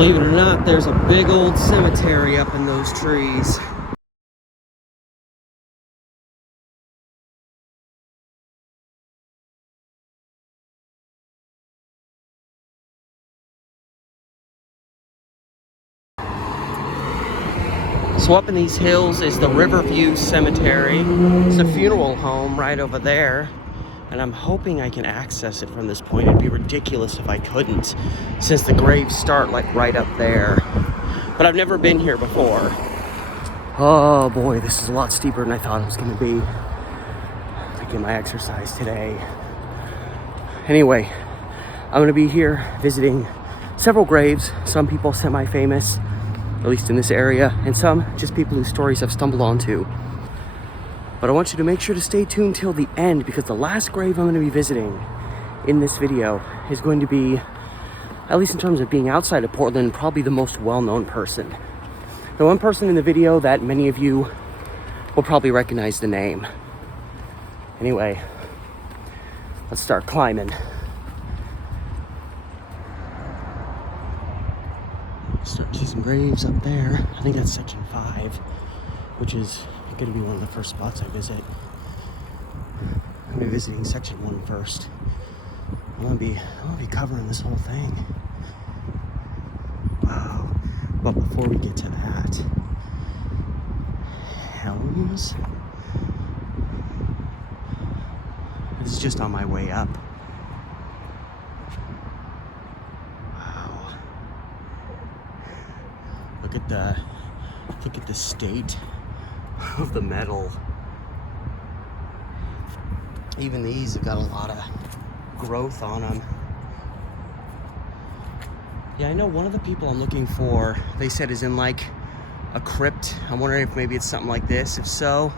Believe it or not, there's a big old cemetery up in those trees. So up in these hills is the Riverview Cemetery. It's a funeral home right over there. And I'm hoping I can access it from this point. It'd be ridiculous if I couldn't, since the graves start like right up there. But I've never been here before. Oh boy, this is a lot steeper than I thought it was gonna be. I get my exercise today. Anyway, I'm gonna be here visiting several graves. Some people semi-famous, at least in this area, and some just people whose stories I've stumbled onto. But I want you to make sure to stay tuned till the end, because the last grave I'm going to be visiting in this video is going to be, at least in terms of being outside of Portland, probably the most well-known person. The one person in the video that many of you will probably recognize the name. Anyway, let's start climbing. Start to see some graves up there. I think that's section 5, which is going to be one of the first spots I visit. I'm going to be visiting section 1 first. I'm going to be covering this whole thing. Wow. But before we get to that, Helms. This is just on my way up. Wow. Look at the state of the metal. Even these have got a lot of growth on them. Yeah, I know one of the people I'm looking for, they said is in like a crypt. I'm wondering if maybe it's something like this. If so,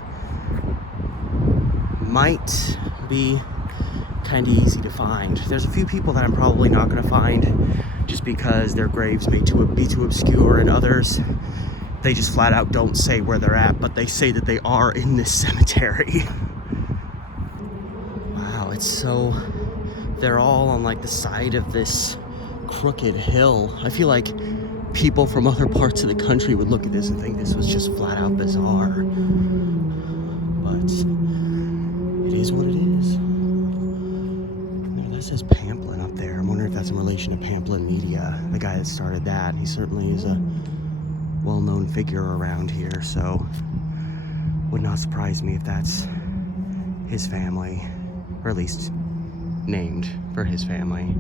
might be kind of easy to find. There's a few people that I'm probably not going to find just because their graves may be too obscure, and others they just flat out don't say where they're at, but they say that they are in this cemetery. Wow, it's so, they're all on like the side of this crooked hill. I feel like people from other parts of the country would look at this and think this was just flat out bizarre. But it is what it is. Now, that says Pamplin up there. I'm wondering if that's in relation to Pamplin Media, the guy that started that. He certainly is a well-known figure around here, so would not surprise me if that's his family, or at least named for his family.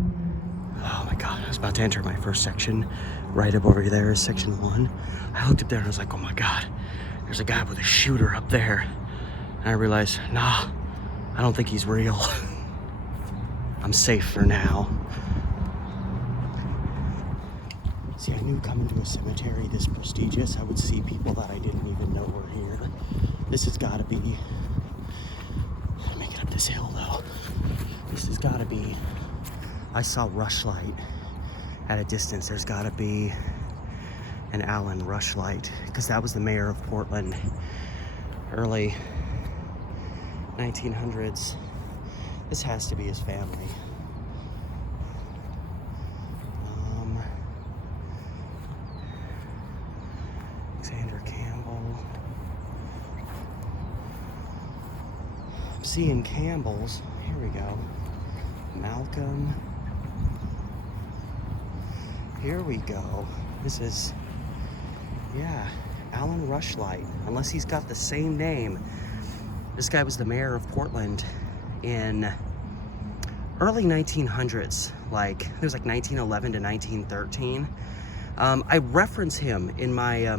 Oh my god, I was about to enter my first section. Right up over there is section 1. I looked up there and I was like, oh my god, there's a guy with a shooter up there. And I realized, nah, I don't think he's real. I'm safe for now. See, I knew coming to a cemetery this prestigious, I would see people that I didn't even know were here. This has got to be, I'll make it up this hill though. This has got to be, I saw Rushlight at a distance. There's got to be an Alan Rushlight, because that was the mayor of Portland, early 1900s. This has to be his family. Seeing Campbell's. Here we go. Malcolm. Here we go. This is, yeah, Alan Rushlight. Unless he's got the same name. This guy was the mayor of Portland in early 1900s. Like, it was like 1911 to 1913. I reference him in my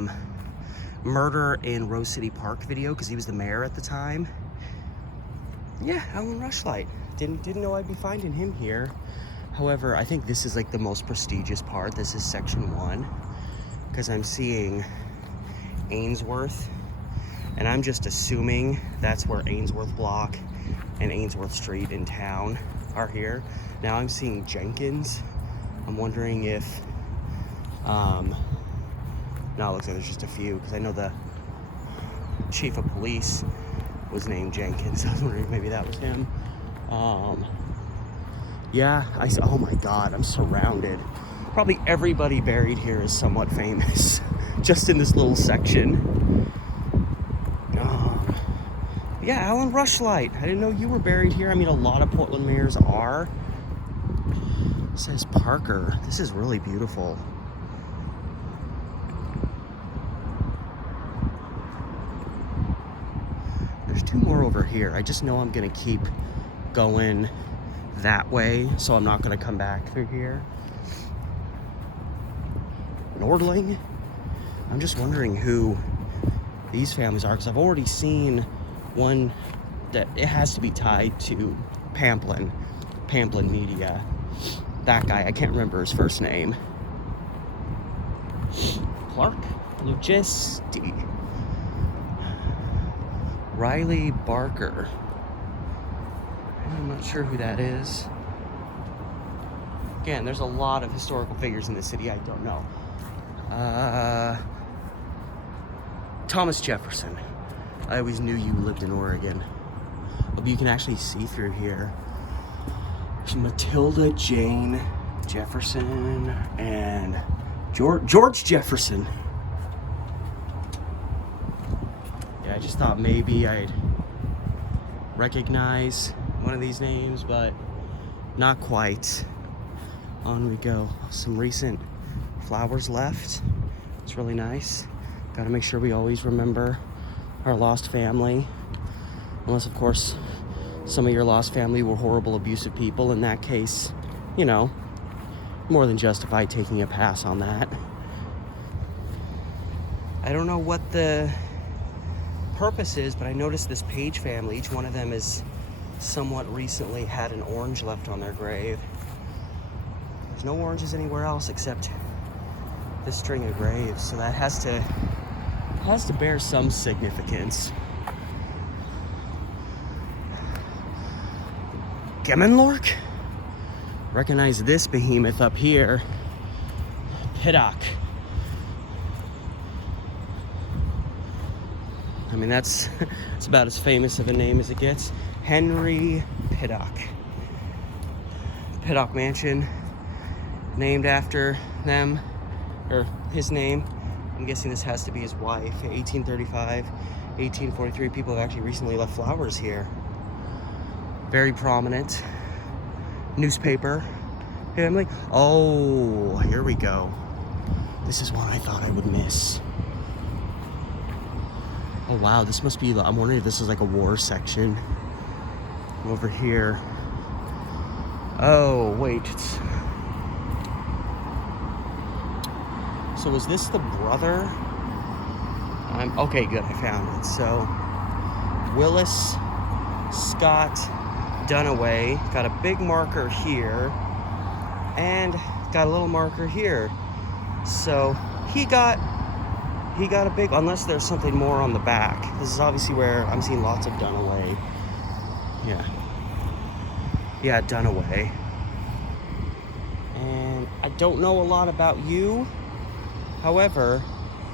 Murder in Rose City Park video because he was the mayor at the time. Yeah, Alan Rushlight. Didn't know I'd be finding him here. However, I think this is like the most prestigious part. This is section 1, because I'm seeing Ainsworth, and I'm just assuming that's where Ainsworth Block and Ainsworth Street in town are here. Now I'm seeing Jenkins. I'm wondering if, no, it looks like there's just a few, because I know the chief of police was named Jenkins. I was wondering if maybe that was him. Yeah, oh my god, I'm surrounded Probably everybody buried here is somewhat famous, just in this little section. Yeah, Alan Rushlight. I didn't know you were buried here. I mean, a lot of Portland mayors are. It says Parker. This is really beautiful. There's two more over here. I just know I'm gonna keep going that way, so I'm not gonna come back through here. Nordling. I'm just wondering who these families are, because I've already seen one that it has to be tied to Pamplin Media. That guy, I can't remember his first name. Clark Lugisti. Riley Barker. I'm not sure who that is. Again, there's a lot of historical figures in the city I don't know. Thomas Jefferson. I always knew you lived in Oregon. But you can actually see through here. There's Matilda Jane Jefferson and George Jefferson. Yeah, I just thought maybe I'd recognize one of these names, but not quite. On we go. Some recent flowers left. It's really nice. Gotta make sure we always remember our lost family. Unless, of course, some of your lost family were horrible, abusive people. In that case, you know, more than justified taking a pass on that. I don't know what the purpose is, but I noticed this Page family, each one of them is somewhat recently had an orange left on their grave. There's no oranges anywhere else except this string of graves, so that has to bear some significance. Gemmenlork? Recognize this behemoth up here. Piddock. I mean, that's about as famous of a name as it gets. Henry Piddock. Piddock Mansion, named after them, or his name. I'm guessing this has to be his wife. 1835, 1843. People have actually recently left flowers here. Very prominent newspaper family. Oh, here we go. This is one I thought I would miss. Oh wow, this must be, I'm wondering if this is like a war section. Over here. Oh, wait. So is this the brother? Okay, good, I found it. So, Willis Scott Dunaway got a big marker here and got a little marker here. So he got a big, unless there's something more on the back. This is obviously where I'm seeing lots of Dunaway. Yeah, Dunaway. And I don't know a lot about you. However,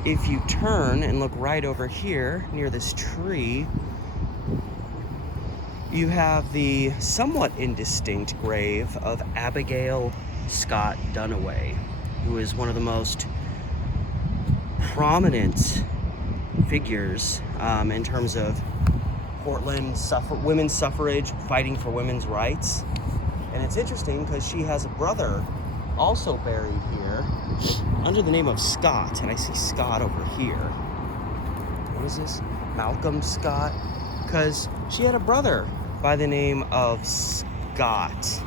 if you turn and look right over here near this tree, you have the somewhat indistinct grave of Abigail Scott Dunaway, who is one of the most prominent figures in terms of Portland women's suffrage, fighting for women's rights. And it's interesting because she has a brother also buried here under the name of Scott, and I see Scott over here. What is this? Malcolm Scott? Because she had a brother by the name of Scott.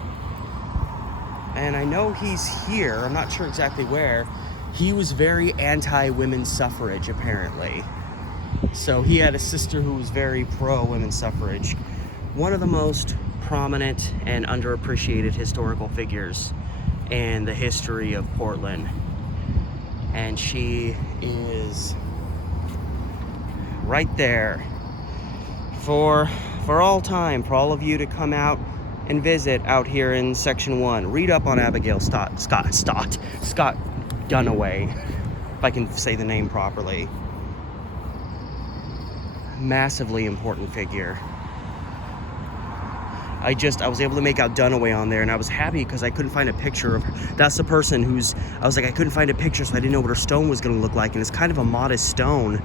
And I know he's here, I'm not sure exactly where. He was very anti-women's suffrage, apparently. So he had a sister who was very pro-women's suffrage. One of the most prominent and underappreciated historical figures in the history of Portland. And she is right there for all time, for all of you to come out and visit out here in Section 1. Read up on Abigail Scott Dunaway, if I can say the name properly. Massively important figure. I was able to make out Dunaway on there, and I was happy because I couldn't find a picture of her. That's the person I was like, I couldn't find a picture, so I didn't know what her stone was going to look like, and it's kind of a modest stone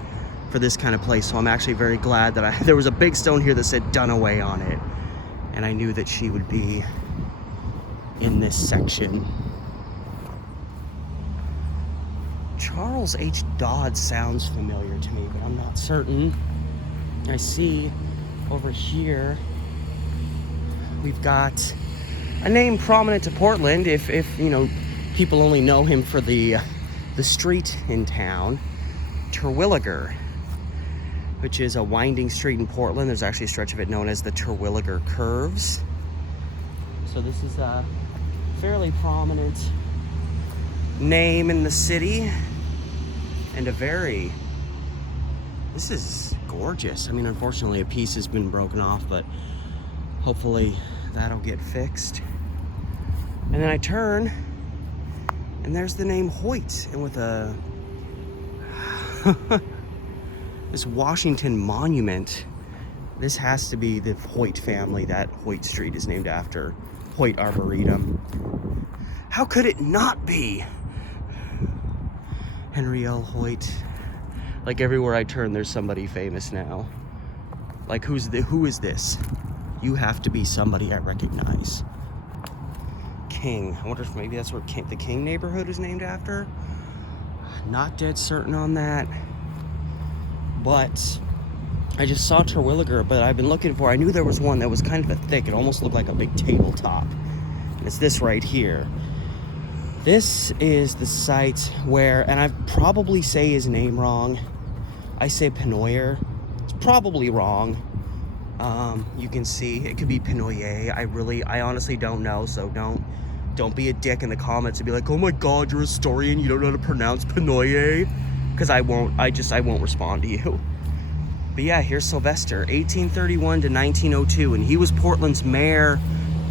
for this kind of place, so I'm actually very glad that there was a big stone here that said Dunaway on it, and I knew that she would be in this section. Charles H. Dodd sounds familiar to me, but I'm not certain. I see over here we've got a name prominent to Portland, if you know, people only know him for the street in town, Terwilliger, which is a winding street in Portland. There's actually a stretch of it known as the Terwilliger Curves. So this is a fairly prominent name in the city, and this is gorgeous. I mean, unfortunately a piece has been broken off, but hopefully that'll get fixed. And then I turn, and there's the name Hoyt, and with this Washington monument. This has to be the Hoyt family that Hoyt Street is named after. Hoyt Arboretum. How could it not be? Henry L. Hoyt. Like everywhere I turn, there's somebody famous now. Like who is this? You have to be somebody I recognize. King. I wonder if maybe that's where the King neighborhood is named after. Not dead certain on that. But I just saw Terwilliger, but I've been looking for, I knew there was one that was kind of a thick, it almost looked like a big tabletop. And it's this right here. This is the site where, and I probably say his name wrong. I say Penoyer. It's probably wrong. You can see it could be Penoyer. I honestly don't know, so don't be a dick in the comments and be like, oh my god, you're a historian, you don't know how to pronounce Penoyer. Because I won't respond to you. But yeah, here's Sylvester, 1831 to 1902, and he was Portland's mayor,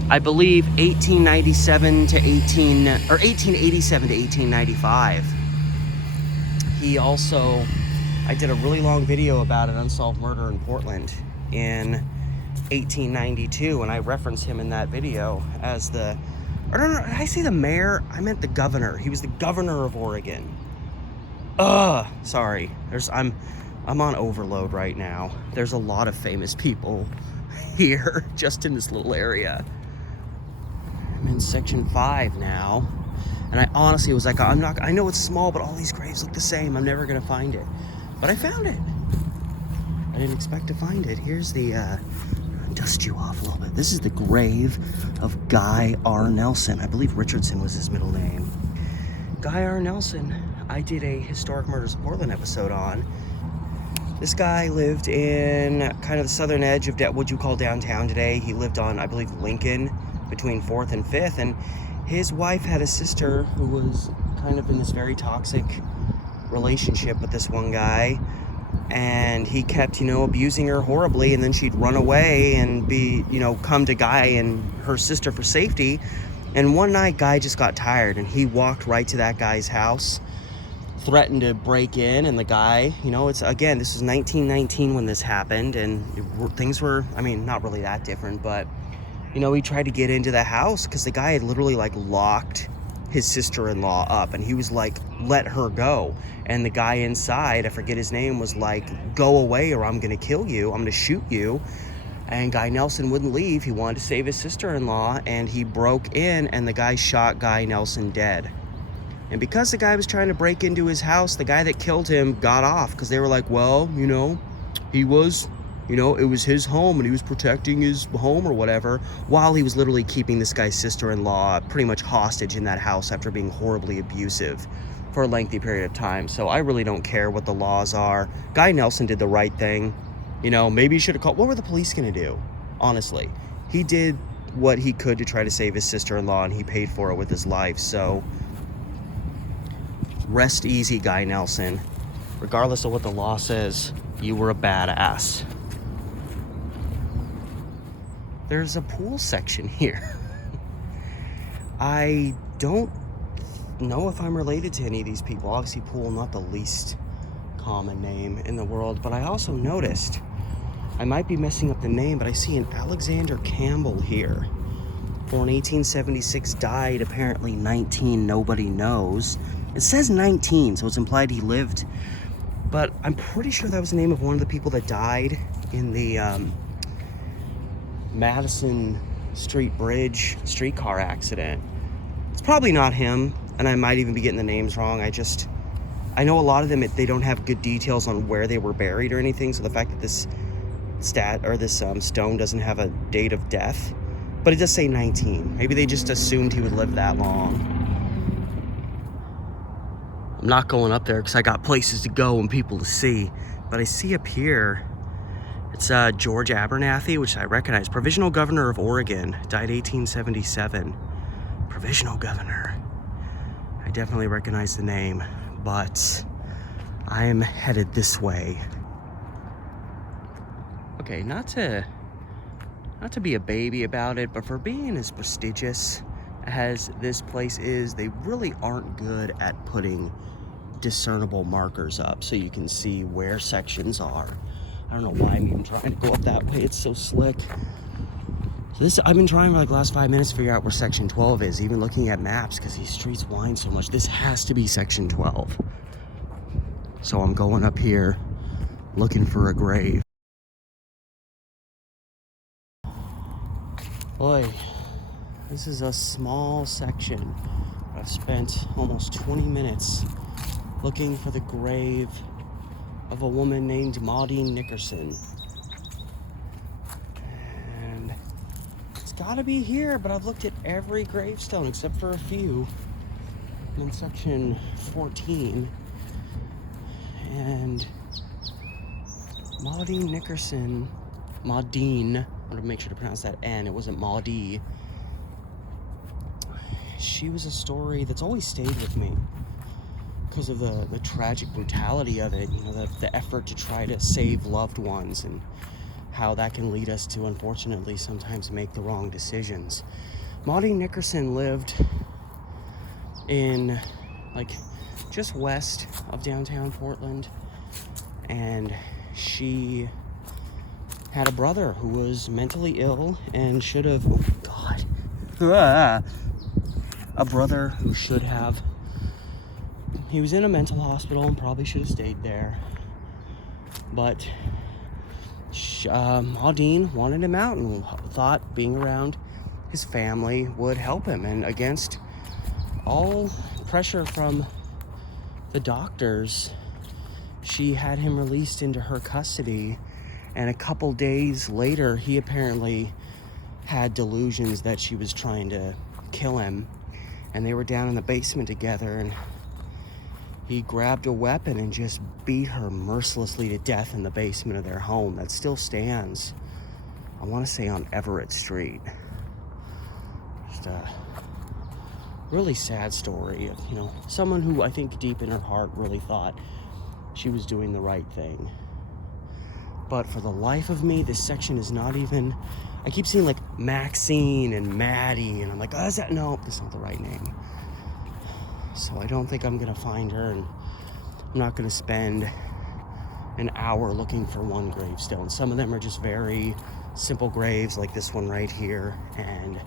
I believe, 1887 to 1895. He also, I did a really long video about an unsolved murder in Portland in 1892, and I referenced him in that video as did I say the mayor? I meant the governor. He was the governor of Oregon. Sorry. I'm on overload right now. There's a lot of famous people here just in this little area. I'm in section 5 now, and I honestly was like, I know it's small, but all these graves look the same. I'm never gonna find it, but I found it. I didn't expect to find it. Here's the dust you off a little bit. This is the grave of Guy R. Nelson. I believe Richardson was his middle name. Guy R. Nelson, I did a Historic Murders of Portland episode on. This guy lived in kind of the southern edge of what you call downtown today. He lived on, I believe, Lincoln, between 4th and 5th, and his wife had a sister who was kind of in this very toxic relationship with this one guy, and he kept, abusing her horribly, and then she'd run away and come to Guy and her sister for safety. And one night, Guy just got tired, and he walked right to that guy's house, threatened to break in, and the guy, this was 1919 when this happened, and things were, not really that different, but, he tried to get into the house because the guy had literally, locked his sister-in-law up, and he was like, let her go. And the guy inside, I forget his name, was like, go away or I'm gonna kill you, I'm gonna shoot you. And Guy Nelson wouldn't leave. He wanted to save his sister-in-law, and he broke in, and the guy shot Guy Nelson dead. And because the guy was trying to break into his house, the guy that killed him got off, because they were like, well, he was, it was his home, and he was protecting his home or whatever, while he was literally keeping this guy's sister-in-law pretty much hostage in that house after being horribly abusive for a lengthy period of time. So I really don't care what the laws are. Guy Nelson did the right thing. Maybe he should have called. What were the police going to do? Honestly, he did what he could to try to save his sister-in-law, and he paid for it with his life. So rest easy, Guy Nelson. Regardless of what the law says, you were a badass. There's a pool section here. I don't know if I'm related to any of these people. Obviously, Poole, not the least common name in the world, but I also noticed I might be messing up the name, but I see an Alexander Campbell here. Born 1876, died apparently 19, nobody knows. It says 19, so it's implied he lived, but I'm pretty sure that was the name of one of the people that died in the Madison Street Bridge streetcar accident. It's probably not him, and I might even be getting the names wrong. I know a lot of them, they don't have good details on where they were buried or anything, so the fact that this stone doesn't have a date of death, but it does say 19. Maybe they just assumed he would live that long. I'm not going up there because I got places to go and people to see, but I see up here, it's George Abernathy, which I recognize, provisional governor of Oregon, died 1877. Provisional governor. I definitely recognize the name, but I am headed this way. Okay, not to be a baby about it, but for being as prestigious as this place is, they really aren't good at putting discernible markers up so you can see where sections are. I don't know why I'm even trying to go up that way. It's so slick. So I've been trying for like the last 5 minutes to figure out where section 12 is, even looking at maps because these streets wind so much. This has to be section 12. So I'm going up here looking for a grave. Boy, this is a small section. I've spent almost 20 minutes looking for the grave of a woman named Maudine Nickerson. And it's gotta be here, but I've looked at every gravestone except for a few. I'm in section 14. And Maudine Nickerson, Maudine, I want to make sure to pronounce that N, it wasn't Maudie. She was a story that's always stayed with me because of the tragic brutality of it, you know, the effort to try to save loved ones and how that can lead us to, unfortunately, sometimes make the wrong decisions. Maudine Nickerson lived in, like, just west of downtown Portland, and she had a brother who was mentally ill and should have, oh God, a brother who should have, he was in a mental hospital and probably should have stayed there, but Maudine wanted him out and thought being around his family would help him, and against all pressure from the doctors, she had him released into her custody. And a couple days later, he apparently had delusions that she was trying to kill him. And they were down in the basement together, and he grabbed a weapon and just beat her mercilessly to death in the basement of their home that still stands, I want to say on Everett Street. Just a really sad story of, you know, someone who I think deep in her heart really thought she was doing the right thing. But for the life of me, this section is not even, I keep seeing like Maxine and Maddie, and I'm like, oh, is that, no, that's not the right name. So I don't think I'm gonna find her, and I'm not gonna spend an hour looking for one gravestone. Some of them are just very simple graves, like this one right here, and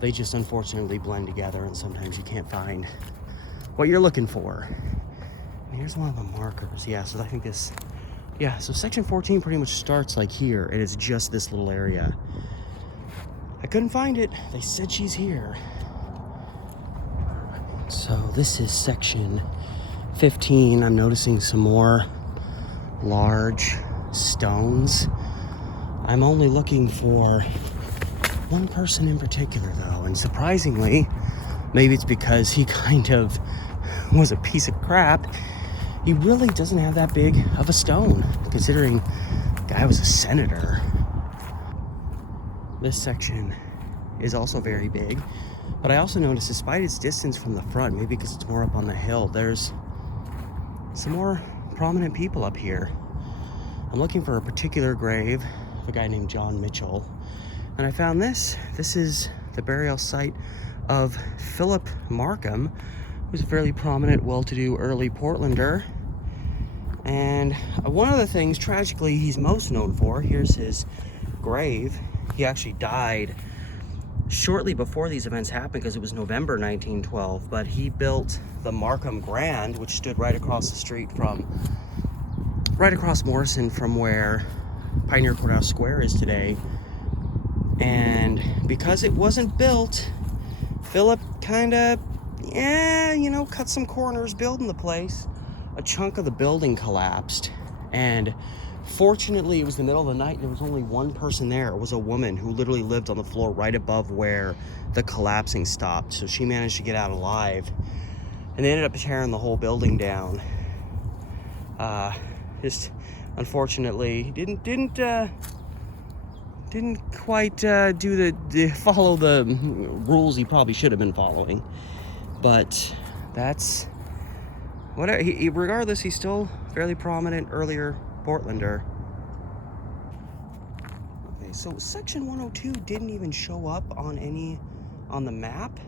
they just unfortunately blend together, and sometimes you can't find what you're looking for. And here's one of the markers. Yeah, so I think this, yeah, so section 14 pretty much starts like here, and it's just this little area. I couldn't find it. They said she's here. So this is section 15. I'm noticing some more large stones. I'm only looking for one person in particular, though, and surprisingly, maybe it's because he kind of was a piece of crap, he really doesn't have that big of a stone, considering the guy was a senator. This section is also very big, but I also noticed, despite its distance from the front, maybe because it's more up on the hill, there's some more prominent people up here. I'm looking for a particular grave of a guy named John Mitchell, and I found this. This is the burial site of Philip Markham, who's a fairly prominent, well-to-do early Portlander. And one of the things, tragically, he's most known for, here's his grave. He actually died shortly before these events happened because it was November 1912, but he built the Markham Grand, which stood right across the street right across Morrison from where Pioneer Courthouse Square is today. And because it wasn't built, Philip kind of, cut some corners building the place. A chunk of the building collapsed, and fortunately it was the middle of the night and there was only one person there. It was a woman who literally lived on the floor right above where the collapsing stopped, so she managed to get out alive, and they ended up tearing the whole building down. Just unfortunately didn't quite follow the rules he probably should have been following, but that's whatever. Regardless, he's still fairly prominent earlier Portlander. Okay, so section 102 didn't even show up on the map,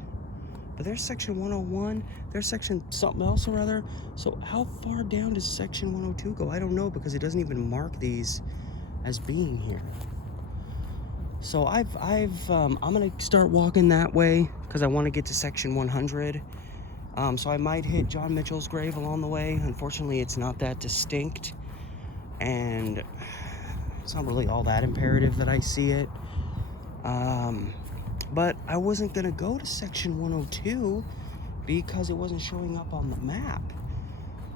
but there's section 101, there's section something else or other. So how far down does section 102 go? I don't know, because it doesn't even mark these as being here. So I'm gonna start walking that way because I want to get to section 100. So I might hit John Mitchell's grave along the way. Unfortunately, it's not that distinct, and it's not really all that imperative that I see it. But I wasn't gonna go to section 102 because it wasn't showing up on the map.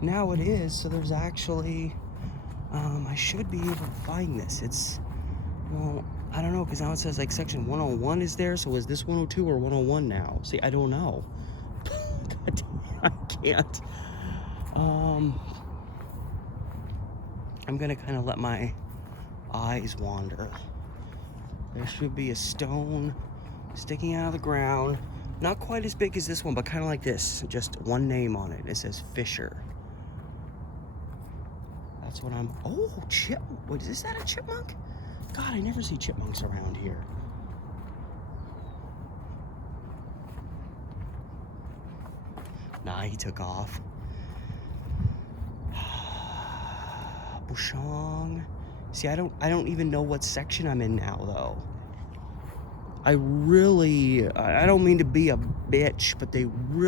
Now it is, so there's actually, I should be able to find this. Well, I don't know, because now it says like section 101 is there, so is this 102 or 101 now? See, I don't know. God damn, I can't. I'm gonna kind of let my eyes wander. There should be a stone sticking out of the ground. Not quite as big as this one, but kind of like this. Just one name on it. It says Fisher. That's what I'm... Oh, Wait, is that a chipmunk? God, I never see chipmunks around here. Nah, he took off. Bouchon. See, I don't even know what section I'm in now, though. I don't mean to be a bitch, but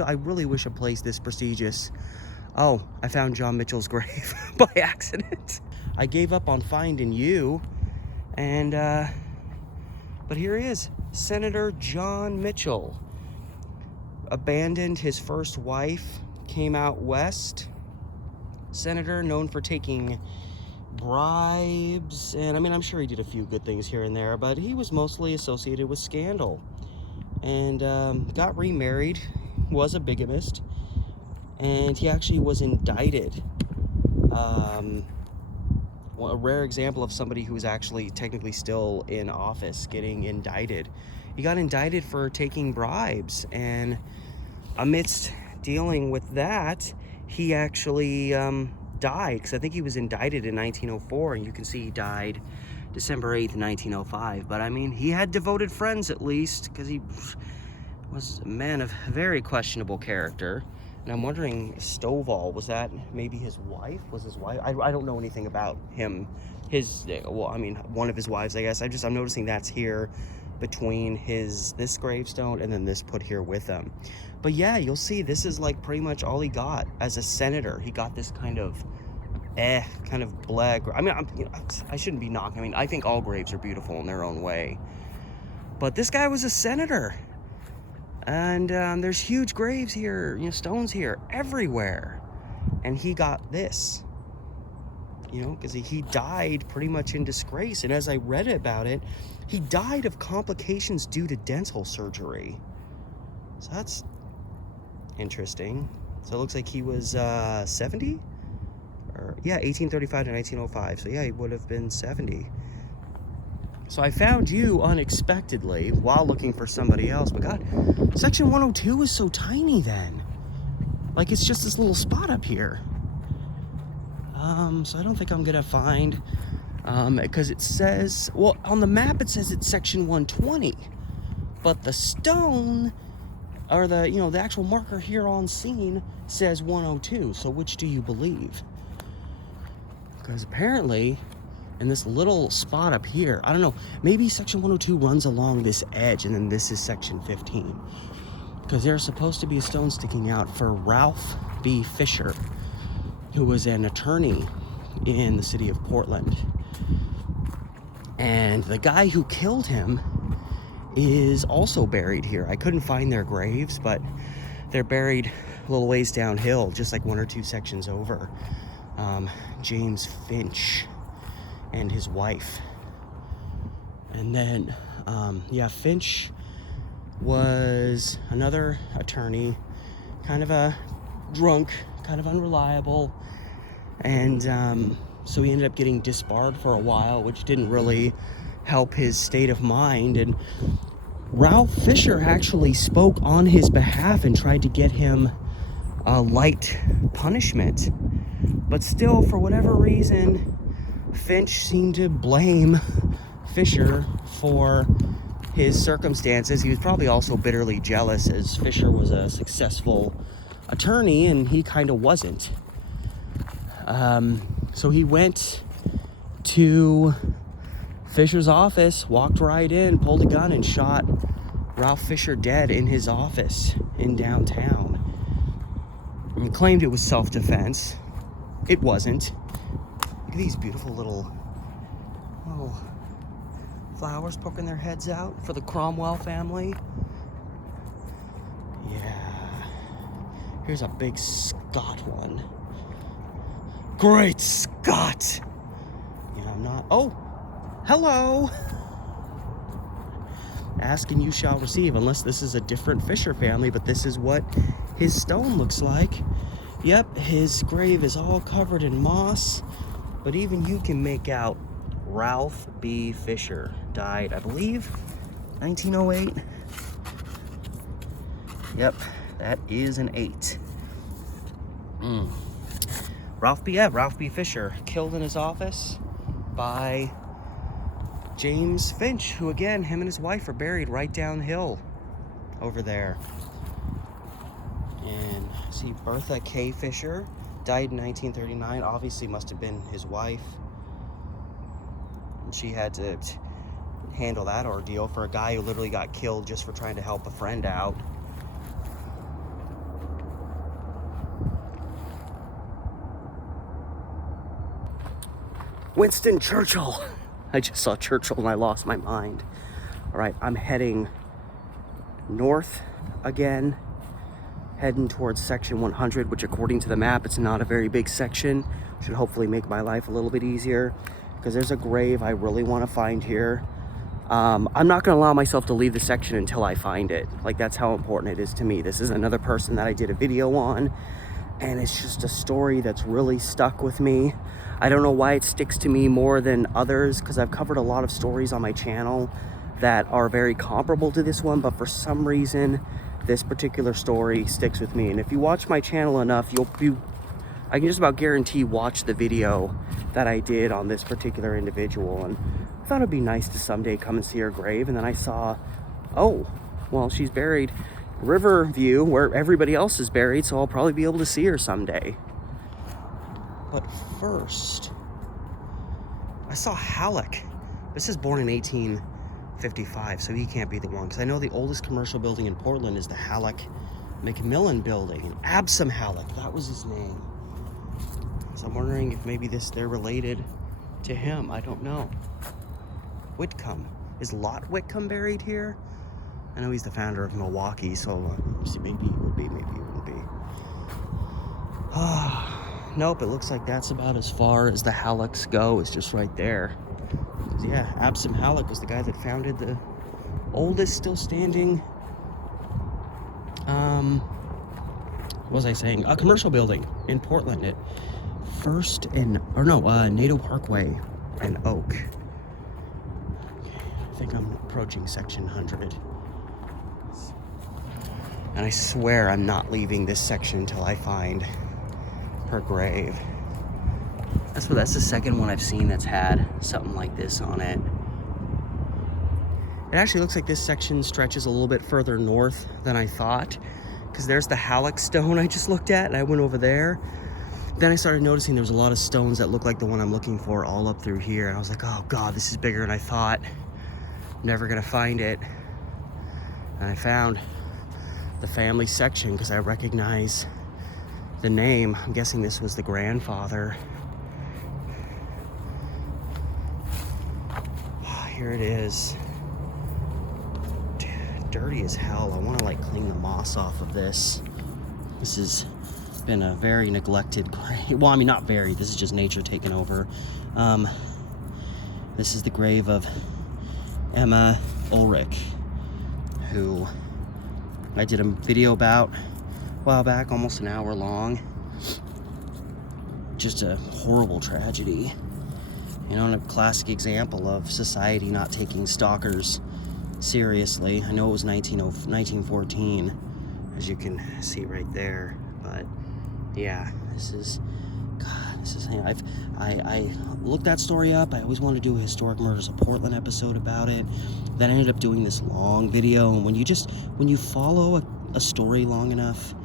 I really wish a place this prestigious. Oh, I found John Mitchell's grave by accident. I gave up on finding you, and but here he is, Senator John Mitchell. Abandoned his first wife, came out west. Senator known for taking bribes, and I mean, I'm sure he did a few good things here and there, but he was mostly associated with scandal. And got remarried, was a bigamist, and he actually was indicted. A rare example of somebody who was actually technically still in office getting indicted. He got indicted for taking bribes, and amidst dealing with that, he actually died, because I think he was indicted in 1904, and you can see he died December 8th, 1905. But I mean, he had devoted friends, at least, because he was a man of very questionable character. And I'm wondering, Stovall, was that maybe his wife? Was his wife? I don't know anything about him. One of his wives, I guess. I'm noticing that's here between this gravestone and then this put here with him. But yeah, you'll see this is like pretty much all he got as a senator. He got this kind of black. I mean, I shouldn't be knocking. I mean, I think all graves are beautiful in their own way. But this guy was a senator. And there's huge graves here, stones here everywhere. And he got this, because he died pretty much in disgrace. And as I read about it, he died of complications due to dental surgery. So that's interesting. So it looks like he was 70? 1835 to 1905. So yeah, he would have been 70. So I found you unexpectedly while looking for somebody else. But God, section 102 is so tiny then. Like, it's just this little spot up here. So I don't think I'm gonna find, because it says, well, on the map it says it's section 120, but the stone, or the actual marker here on scene says 102. So which do you believe? Because apparently, in this little spot up here, I don't know, maybe section 102 runs along this edge, and then this is section 15. Because there's supposed to be a stone sticking out for Ralph B. Fisher, who was an attorney in the city of Portland. And the guy who killed him is also buried here. I couldn't find their graves, but they're buried a little ways downhill, just like 1 or 2 sections over. James Finch and his wife. And then, yeah, Finch was another attorney, kind of a drunk, kind of unreliable, and so he ended up getting disbarred for a while, which didn't really help his state of mind. And Ralph Fisher actually spoke on his behalf and tried to get him a light punishment, but still, for whatever reason, Finch seemed to blame Fisher for his circumstances. He was probably also bitterly jealous, as Fisher was a successful attorney and he kind of wasn't. So he went to Fisher's office, walked right in, pulled a gun, and shot Ralph Fisher dead in his office in downtown. And claimed it was self-defense. It wasn't. Look at these beautiful little flowers poking their heads out for the Cromwell family. Yeah. Here's a big Scott one. Great Scott! Yeah, I'm not. Oh! Hello! Ask and you shall receive, unless this is a different Fisher family, but this is what his stone looks like. Yep, his grave is all covered in moss, but even you can make out Ralph B. Fisher. Died, I believe, 1908. Yep, that is an 8. Ralph B. Fisher, killed in his office by James Finch, who, again, him and his wife are buried right downhill over there. And see, Bertha K. Fisher died in 1939. Obviously must have been his wife. And she had to handle that ordeal for a guy who literally got killed just for trying to help a friend out. Winston Churchill. I just saw Churchill and I lost my mind. All right, I'm heading north again, heading towards section 100, which according to the map, it's not a very big section. Should hopefully make my life a little bit easier, because there's a grave I really want to find here. I'm not going to allow myself to leave the section until I find it. Like, that's how important it is to me. This is another person that I did a video on, and it's just a story that's really stuck with me. I don't know why it sticks to me more than others, because I've covered a lot of stories on my channel that are very comparable to this one, but for some reason, this particular story sticks with me. And if you watch my channel enough, I can just about guarantee watch the video that I did on this particular individual. And I thought it'd be nice to someday come and see her grave. And then I saw, oh, well, she's buried Riverview, where everybody else is buried, so I'll probably be able to see her someday. But first, I saw Halleck. This is born in 1855, so he can't be the one, because I know the oldest commercial building in Portland is the Halleck McMillan building. And Absam Halleck, that was his name. So I'm wondering if maybe they're related to him. I don't know. Whitcomb. Is Lot Whitcomb buried here? I know he's the founder of Milwaukee, so maybe he would be, maybe he wouldn't be. Nope, it looks like that's about as far as the Hallecks go. It's just right there. Yeah, Absam Halleck was the guy that founded the oldest still standing, what was I saying? A commercial building in Portland at Nato Parkway and Oak. Okay, I think I'm approaching section 100. And I swear I'm not leaving this section until I find her grave. That's the second one I've seen that's had something like this on it. It actually looks like this section stretches a little bit further north than I thought, because there's the Halleck stone I just looked at, and I went over there. Then I started noticing there was a lot of stones that looked like the one I'm looking for all up through here. And I was like, oh God, this is bigger than I thought. Never gonna find it. And I found the family section because I recognize the name. I'm guessing this was the grandfather. Here it is. Dude, dirty as hell. I want to like clean the moss off of this. This has been a very neglected grave. Well, I mean, not very. This is just nature taking over. This is the grave of Emma Ulrich, who I did a video about a while back, almost an hour long. Just a horrible tragedy. You know, and a classic example of society not taking stalkers seriously. I know it was 1914, as you can see right there, but yeah, this is, God, this is, I looked that story up. I always wanted to do a Historic Murders of Portland episode about it. Then I ended up doing this long video, and when you follow a story long enough,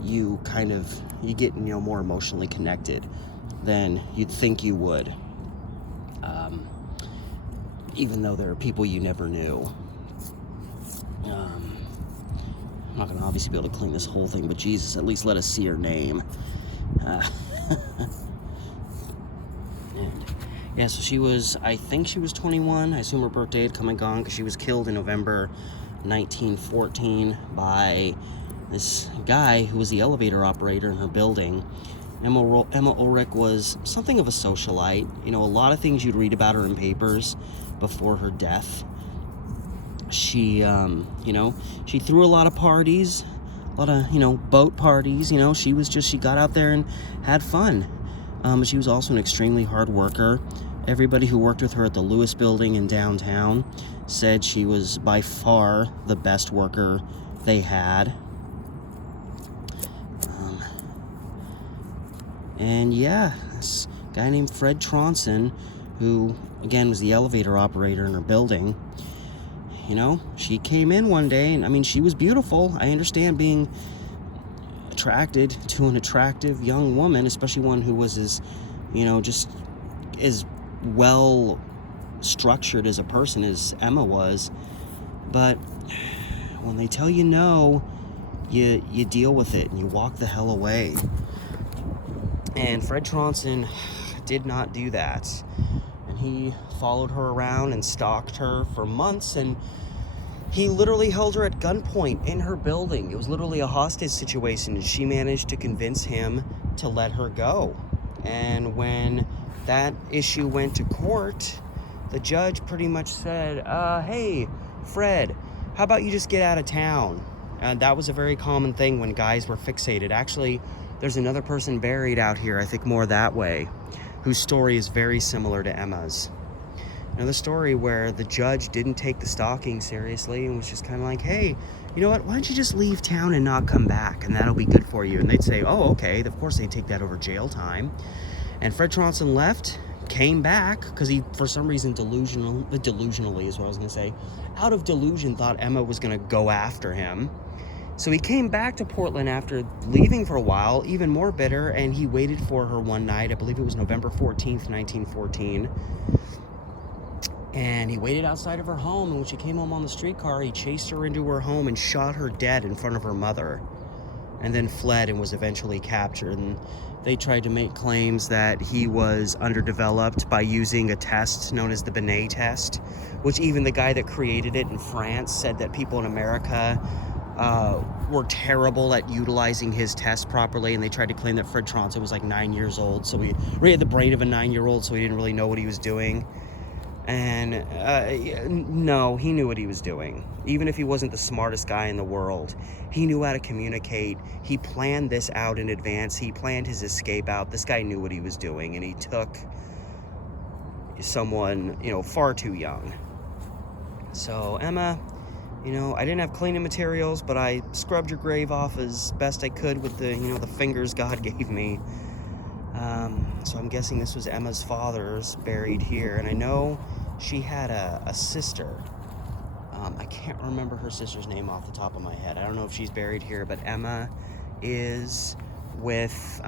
you get, you know, more emotionally connected than you'd think you would. Even though there are people you never knew. I'm not going to obviously be able to clean this whole thing, but Jesus, at least let us see her name. And yeah, so she was, I think she was 21. I assume her birthday had come and gone because she was killed in November 1914 by this guy who was the elevator operator in her building. Emma Ulrich was something of a socialite. You know, a lot of things you'd read about her in papers before her death. She, you know, she threw a lot of parties, a lot of, you know, boat parties. You know, she got out there and had fun. But she was also an extremely hard worker. Everybody who worked with her at the Lewis building in downtown said she was by far the best worker they had. And yeah, this guy named Fred Tronson, who, again, was the elevator operator in her building, you know, she came in one day, and I mean, she was beautiful. I understand being attracted to an attractive young woman, especially one who was as, you know, just as well structured as a person as Emma was. But when they tell you no, you deal with it and you walk the hell away. And Fred Tronson did not do that. And he followed her around and stalked her for months, and he literally held her at gunpoint in her building. It was literally a hostage situation, and she managed to convince him to let her go. And when that issue went to court, the judge pretty much said, hey, Fred, how about you just get out of town? And that was a very common thing when guys were fixated. Actually, there's another person buried out here, I think more that way, whose story is very similar to Emma's. Another story where the judge didn't take the stalking seriously and was just kind of like, hey, you know what, why don't you just leave town and not come back, and that'll be good for you. And they'd say, oh, okay. Of course they'd take that over jail time. And Fred Tronson left, came back, because he, for some reason, delusionally is what I was going to say, out of delusion, thought Emma was going to go after him. So he came back to Portland after leaving for a while, even more bitter, and he waited for her one night. I believe it was November 14th, 1914. And he waited outside of her home, and when she came home on the streetcar, he chased her into her home and shot her dead in front of her mother, and then fled and was eventually captured. And they tried to make claims that he was underdeveloped by using a test known as the Binet test, which even the guy that created it in France said that people in America were terrible at utilizing his test properly, and they tried to claim that Fred Tronson was like 9 years old, so he had the brain of a 9-year-old, so he didn't really know what he was doing. And no, he knew what he was doing. Even if he wasn't the smartest guy in the world, he knew how to communicate. He planned this out in advance. He planned his escape out. This guy knew what he was doing, and he took someone, you know, far too young. So Emma, you know, I didn't have cleaning materials, but I scrubbed your grave off as best I could with the, you know, the fingers God gave me. So I'm guessing this was Emma's father's buried here. And I know she had a sister. I can't remember her sister's name off the top of my head. I don't know if she's buried here, but Emma is with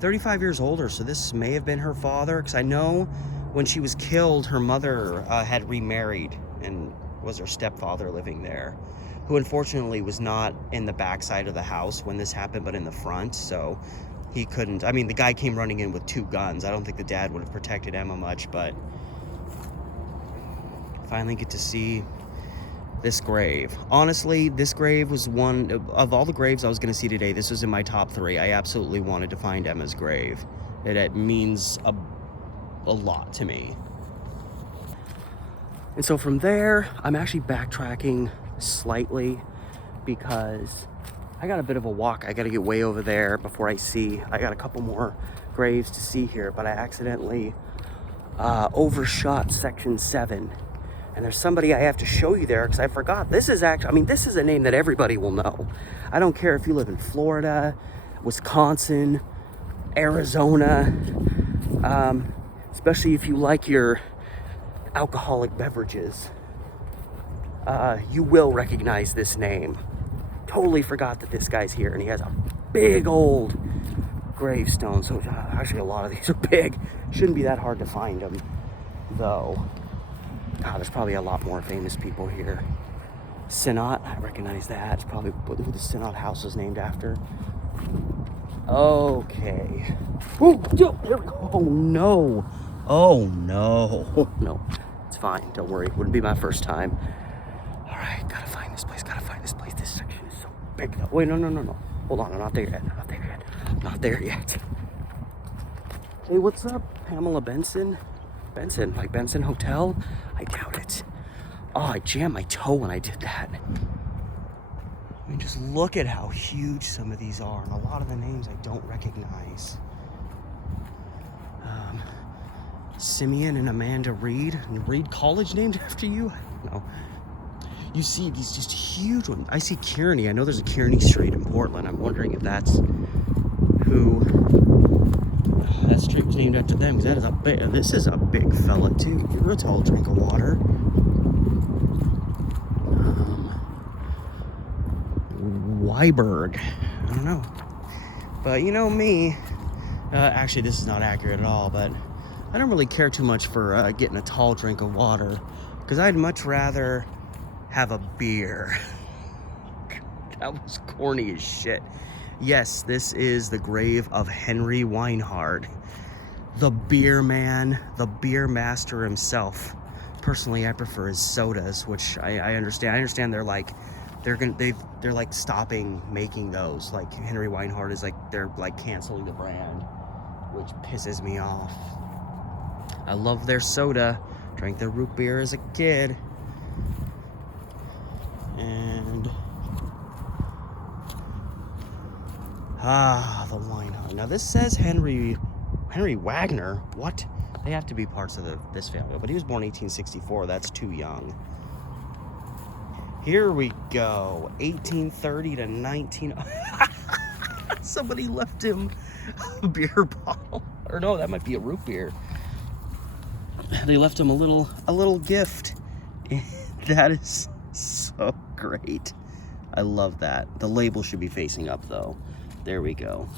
35 years older, so this may have been her father, because I know when she was killed, her mother had remarried and was her stepfather living there, who unfortunately was not in the backside of the house when this happened, but in the front, so he couldn't. I mean, the guy came running in with 2 guns. I don't think the dad would have protected Emma much, but finally get to see this grave. Honestly, this grave was one of all the graves I was going to see today. This was in my top 3. I absolutely wanted to find Emma's grave. It means a lot to me. And so from there, I'm actually backtracking slightly because I got a bit of a walk. I got to get way over there before I got a couple more graves to see here, but I accidentally overshot section 7. And there's somebody I have to show you there because I forgot. This is actually, I mean, this is a name that everybody will know. I don't care if you live in Florida, Wisconsin, Arizona, especially if you like your alcoholic beverages. You will recognize this name. Totally forgot that this guy's here, and he has a big old gravestone. So actually a lot of these are big. Shouldn't be that hard to find them, though. God, there's probably a lot more famous people here. Sinnott, I recognize that. It's probably who the Sinnott house was named after. Okay. Oh, here we go. Oh, no. Oh, no. Oh, no. It's fine. Don't worry. Wouldn't be my first time. All right. Gotta find this place. Gotta find this place. This section is so big. Wait, no. Hold on. I'm not there yet. Not there yet. Hey, what's up, Pamela Benson? Benson, like Benson Hotel? I doubt it. Oh, I jammed my toe when I did that. I mean, just look at how huge some of these are, and a lot of the names I don't recognize. Simeon and Amanda Reed. Reed College named after you? I don't know. You see these just huge ones. I see Kearney. I know there's a Kearney Street in Portland. I'm wondering if that's who that street was named after them, because this is a big fella too. You're a tall drink of water. Weiberg. I don't know. But you know me, actually this is not accurate at all, but I don't really care too much for getting a tall drink of water, because I'd much rather have a beer. That was corny as shit. Yes, this is the grave of Henry Weinhard, the beer man, the beer master himself. Personally, I prefer his sodas, which I understand. I understand they're like stopping making those. Like Henry Weinhard is like, they're like canceling the brand, which pisses me off. I love their soda. Drank their root beer as a kid. And the Weinhard. Now this says Henry Wagner. What? They have to be parts of this family. But he was born 1864. That's too young. Here we go. 1830 to 19. Somebody left him a beer bottle. Or no, that might be a root beer. They left him a little gift. That is so great. I love that. The label should be facing up though. There we go.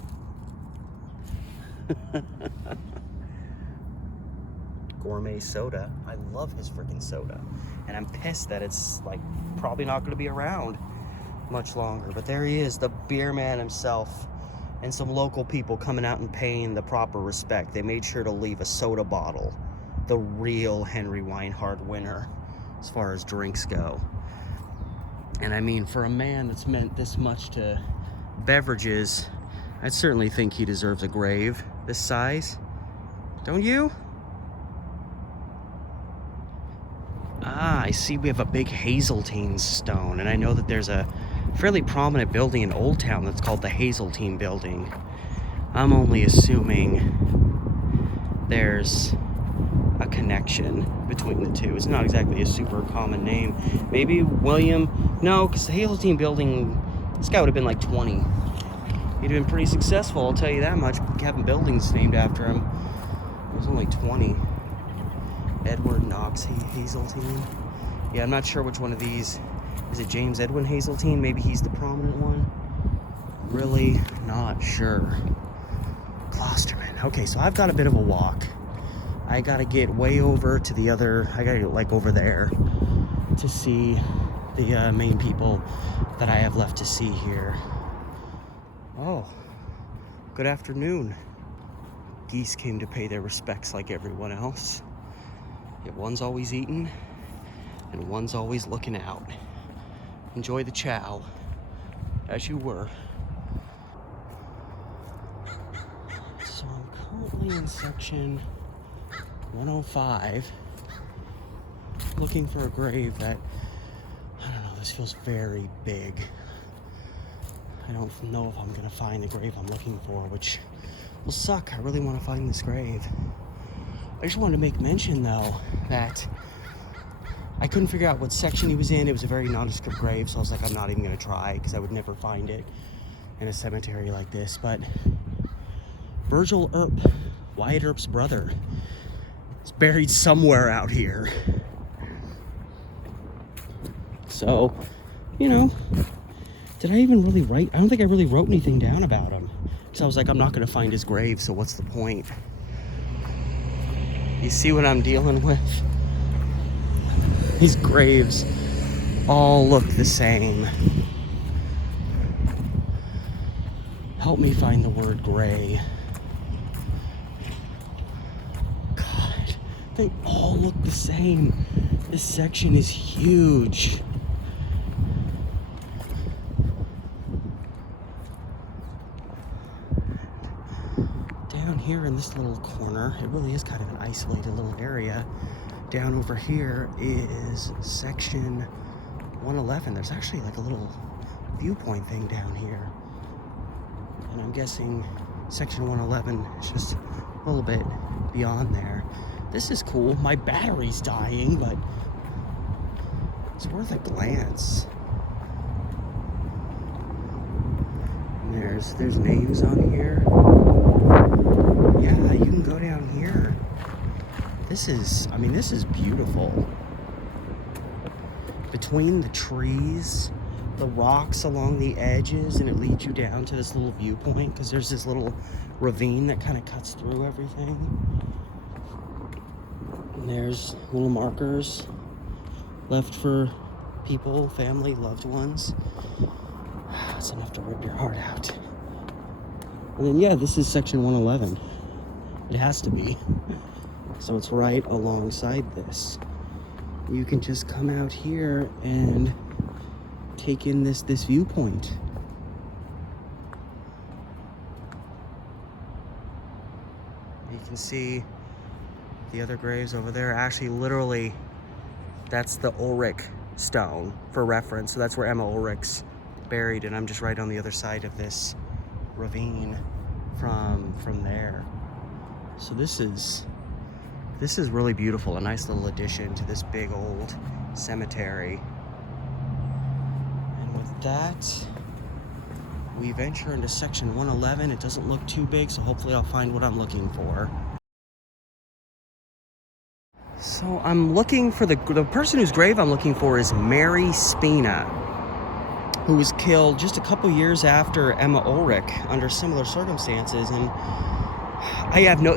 Gourmet soda. I love his freaking soda. And I'm pissed that it's like probably not going to be around much longer. But there he is, the beer man himself. And some local people coming out and paying the proper respect. They made sure to leave a soda bottle. The real Henry Weinhard winner as far as drinks go. And I mean, for a man that's meant this much to beverages, I certainly think he deserves a grave this size. Don't you? I see we have a big Hazeltine stone, and I know that there's a fairly prominent building in Old Town that's called the Hazeltine Building. I'm only assuming there's a connection between the two. It's not exactly a super common name. Maybe William? No, because the Hazeltine Building, this guy would have been like 20. He'd have been pretty successful, I'll tell you that much, having buildings named after him. He was only 20. Edward Knox Hazeltine. Yeah, I'm not sure which one of these. Is it James Edwin Hazeltine? Maybe he's the prominent one. Really not sure. Okay, so I've got a bit of a walk. I gotta get way over to the other, I gotta get like over there to see the main people that I have left to see here. Oh, good afternoon. Geese came to pay their respects like everyone else. Yet one's always eating and one's always looking out. Enjoy the chow, as you were. So I'm currently in section 105, looking for a grave that, I don't know, this feels very big. I don't know if I'm gonna find the grave I'm looking for, which will suck. I really want to find this grave. I just wanted to make mention though that I couldn't figure out what section he was in. It was a very nondescript grave, so I was like, I'm not even gonna try because I would never find it in a cemetery like this. But Virgil Earp, Wyatt Earp's brother, is buried somewhere out here. So, you know, did I even really write? I don't think I really wrote anything down about him. Because I was like, I'm not going to find his grave, so what's the point? You see what I'm dealing with? These graves all look the same. Help me find the word gray. God, they all look the same. This section is huge. Here in this little corner, it really is kind of an isolated little area. Down over here is section 111. There's actually like a little viewpoint thing down here. And I'm guessing section 111 is just a little bit beyond there. This is cool. My battery's dying, but it's worth a glance. And there's names on here. Yeah, you can go down here. This is beautiful. Between the trees, the rocks along the edges, and it leads you down to this little viewpoint because there's this little ravine that kind of cuts through everything. And there's little markers left for people, family, loved ones. That's enough to rip your heart out. And then, yeah, this is section 111. It has to be. So it's right alongside this. You can just come out here and take in this viewpoint. You can see the other graves over there. Actually, literally, that's the Ulrich stone for reference. So that's where Emma Ulrich's buried, and I'm just right on the other side of this ravine from there. So this is really beautiful, a nice little addition to this big old cemetery. And with that, we venture into section 111. It doesn't look too big, so hopefully I'll find what I'm looking for. So I'm looking for the person whose grave I'm looking for is Mary Spina, who was killed just a couple years after Emma Ulrich under similar circumstances. And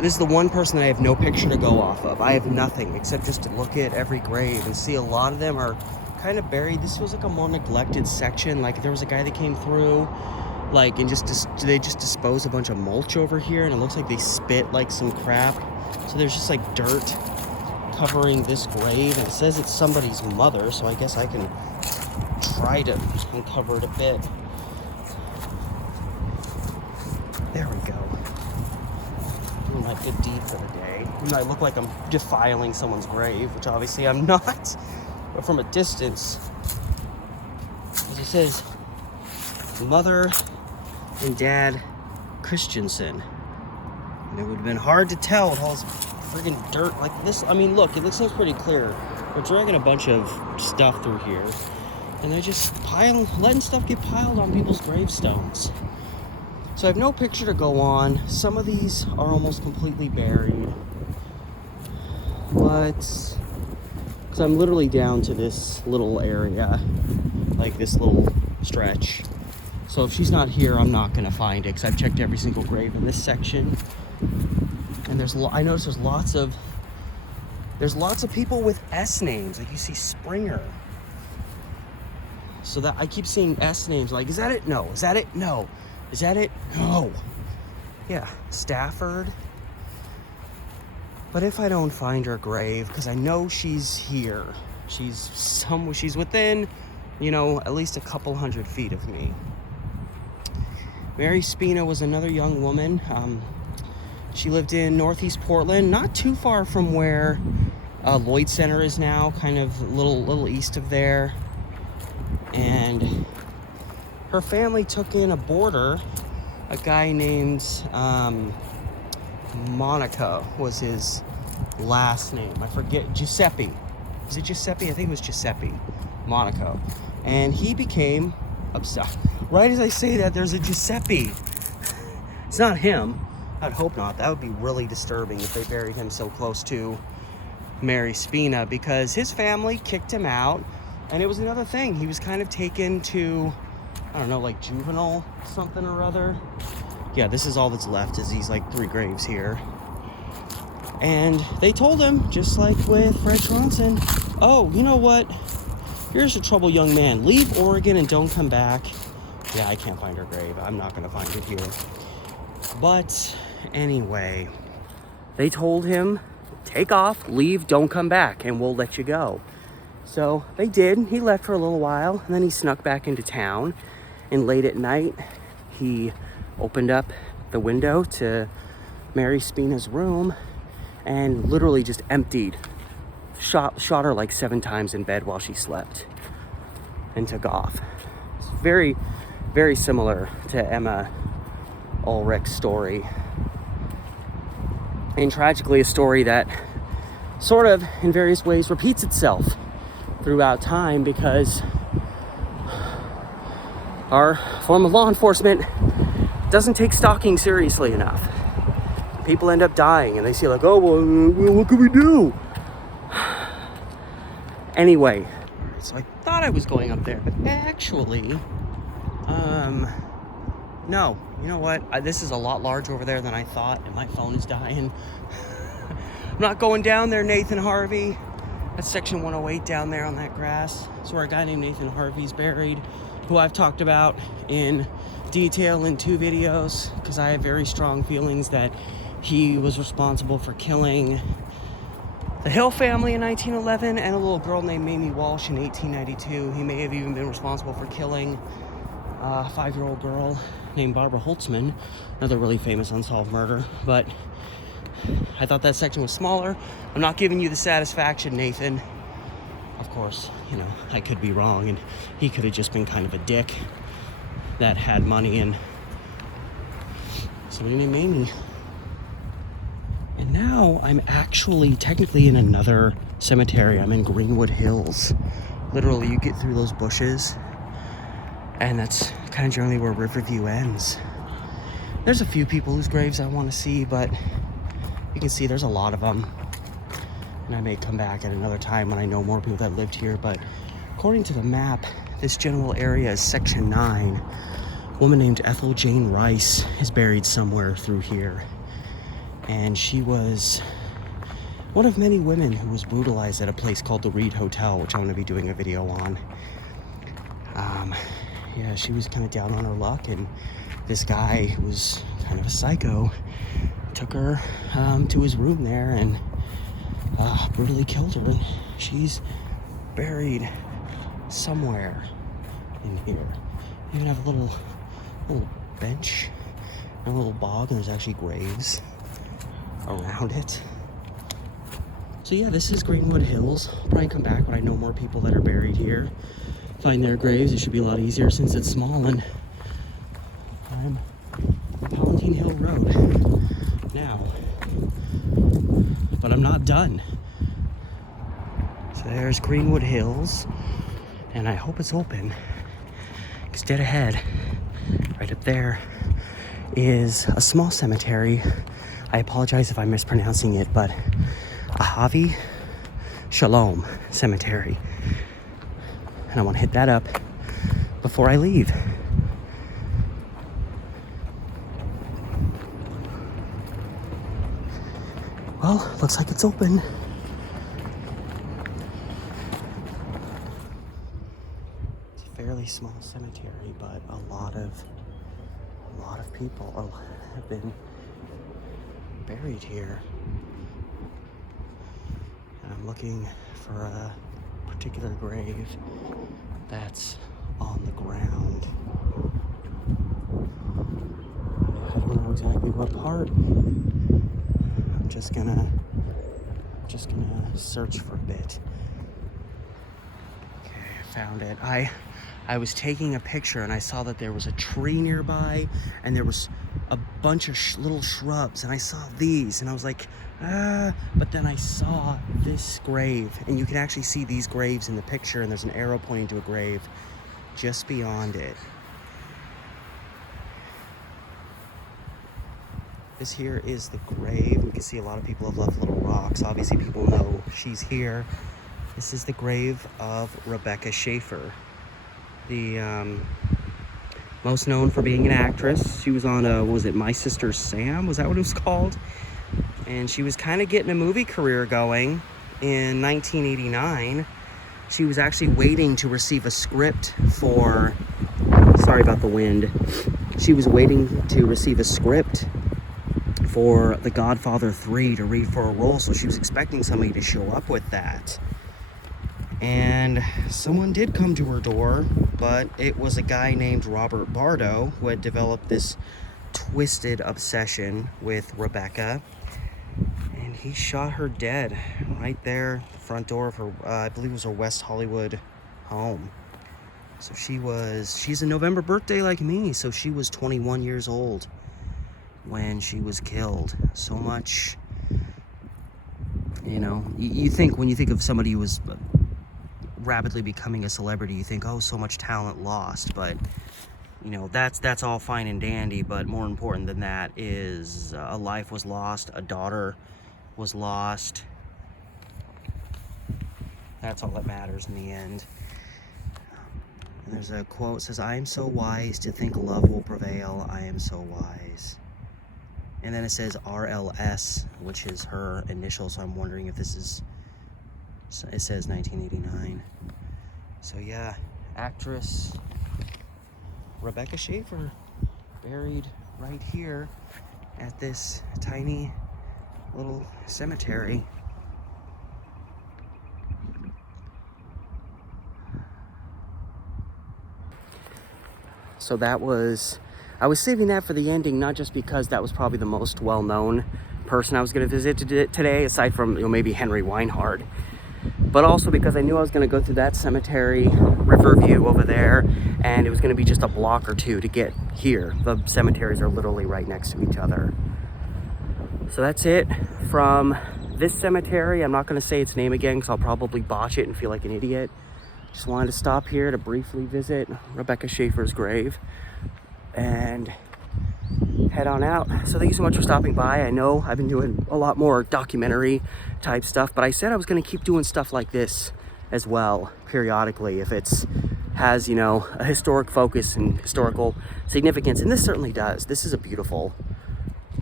this is the one person that I have no picture to go off of. I have nothing except just to look at every grave and see a lot of them are kind of buried. This was like a more neglected section. Like there was a guy that came through, like, and they just disposed a bunch of mulch over here, and it looks like they spit like some crap. So there's just like dirt covering this grave, and it says it's somebody's mother, so I guess I can try to uncover it a bit. There we go. Doing my good deed for the day. Even though I look like I'm defiling someone's grave, which obviously I'm not, but from a distance, as it says, Mother and Dad Christensen. And it would have been hard to tell with all this friggin' dirt like this. I mean, look, it seems pretty clear. We're dragging a bunch of stuff through here, and they're just letting stuff get piled on people's gravestones. So I have no picture to go on. Some of these are almost completely buried, but because I'm literally down to this little area, like this little stretch. So if she's not here, I'm not gonna find it because I've checked every single grave in this section. And I noticed there's lots of people with S names. Like you see Springer. So that I keep seeing S names. Like, is that it? No. Is that it? No. Is that it? No. Yeah, Stafford. But if I don't find her grave, because I know she's here, she's within, you know, at least a couple 100 feet of me. Mary Spina was another young woman. She lived in Northeast Portland, not too far from where Lloyd Center is now, kind of a little east of there. And her family took in a boarder, a guy named Monica was his last name. I forget, Giuseppe. Is it Giuseppe? I think it was Giuseppe Monaco. And he became obsessed. Right as I say that, there's a Giuseppe. It's not him. I'd hope not. That would be really disturbing if they buried him so close to Mary Spina, because his family kicked him out. And it was another thing. He was kind of taken to, I don't know, like juvenile something or other. Yeah, this is all that's left, is these like 3 graves here. And they told him, just like with Fred Tronson, oh, you know what? Here's a troubled young man. Leave Oregon and don't come back. Yeah, I can't find her grave. I'm not going to find it here. But anyway, they told him, take off, leave, don't come back, and we'll let you go. So they did. He left for a little while, and then he snuck back into town. And late at night, he opened up the window to Mary Spina's room and literally just emptied, shot her like 7 times in bed while she slept, and took off. It's very, very similar to Emma Ulrich's story. And tragically, a story that sort of in various ways repeats itself throughout time, because our form of law enforcement doesn't take stalking seriously enough. People end up dying and they say like, oh, well, what can we do? Anyway, so I thought I was going up there, but actually, no. You know what? This is a lot larger over there than I thought, and my phone is dying. I'm not going down there, Nathan Harvey. That's section 108 down there on that grass. That's where a guy named Nathan Harvey's buried, who I've talked about in detail in 2 videos, because I have very strong feelings that he was responsible for killing the Hill family in 1911 and a little girl named Mamie Walsh in 1892. He may have even been responsible for killing a 5-year-old girl named Barbara Holtzman, another really famous unsolved murder. But I thought that section was smaller. I'm not giving you the satisfaction, Nathan. Of course, you know, I could be wrong, and he could have just been kind of a dick that had money and somebody named Mamie. And now I'm actually technically in another cemetery. I'm in Greenwood Hills. Literally, you get through those bushes, and that's kind of generally where Riverview ends. There's a few people whose graves I want to see, but you can see there's a lot of them. And I may come back at another time when I know more people that lived here. But according to the map, this general area is section 9. A woman named Ethel Jane Rice is buried somewhere through here. And she was one of many women who was brutalized at a place called the Reed Hotel, which I'm going to be doing a video on. Yeah, she was kind of down on her luck, and this guy who was kind of a psycho took her to his room there and brutally killed her. And she's buried somewhere in here. You even have a little bench and a little bog, and there's actually graves around it. So yeah, this is Greenwood Hills. I'll probably come back when I know more people that are buried here. Find their graves. It should be a lot easier since it's small, and I'm on Palatine Hill Road now. But I'm not done. So there's Greenwood Hills, and I hope it's open, because dead ahead, right up there, is a small cemetery. I apologize if I'm mispronouncing it, but Ahavi Shalom Cemetery. And I want to hit that up before I leave. Well, looks like it's open. It's a fairly small cemetery, but a lot of people have been buried here. And I'm looking for a particular grave that's on the ground. I don't know exactly what part. I'm just gonna search for a bit. Okay, I found it. I was taking a picture and I saw that there was a tree nearby and there was a bunch of little shrubs, and I saw these and I was like, but then I saw this grave, and you can actually see these graves in the picture, and there's an arrow pointing to a grave just beyond it. This here is the grave. We can see a lot of people have left little rocks. Obviously people know she's here. This is the grave of Rebecca Schaefer. The most known for being an actress. She was on what was it, My Sister Sam? Was that what it was called? And she was kind of getting a movie career going in 1989. She was actually waiting to receive a script for, sorry about the wind. She was waiting to receive a script for The Godfather 3 to read for a role, so she was expecting somebody to show up with that. And someone did come to her door, but it was a guy named Robert Bardo who had developed this twisted obsession with Rebecca, and he shot her dead right there, the front door of her, I believe it was her West Hollywood home. So she's a November birthday like me, so she was 21 years old when she was killed. So much, you know, you think, when you think of somebody who was rapidly becoming a celebrity, you think, oh, so much talent lost. But you know, that's all fine and dandy, but more important than that is a life was lost, a daughter was lost. That's all that matters in the end. And there's a quote that says, I am so wise to think love will prevail. I am so wise. And then it says RLS, which is her initial, so I'm wondering if this is, it says 1989. So yeah, actress Rebecca Schaefer, buried right here at this tiny little cemetery. So that was, I was saving that for the ending, not just because that was probably the most well-known person I was going to visit today, aside from, you know, maybe Henry Weinhard, but also because I knew I was going to go through that cemetery, Riverview over there, and it was going to be just a block or two to get here. The cemeteries are literally right next to each other. So that's it from this cemetery. I'm not going to say its name again because I'll probably botch it and feel like an idiot. Just wanted to stop here to briefly visit Rebecca Schaefer's grave and head on out. So thank you so much for stopping by. I know I've been doing a lot more documentary type stuff, but I said I was going to keep doing stuff like this as well periodically if it's has, you know, a historic focus and historical significance, and this certainly does. This is a beautiful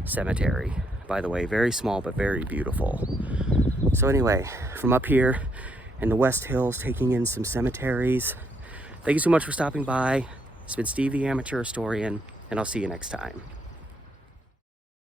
cemetery, by the way, very small but very beautiful. So anyway, from up here in the West Hills, taking in some cemeteries. Thank you so much for stopping by. It's been Steve the Amateur Historian, and I'll see you next time.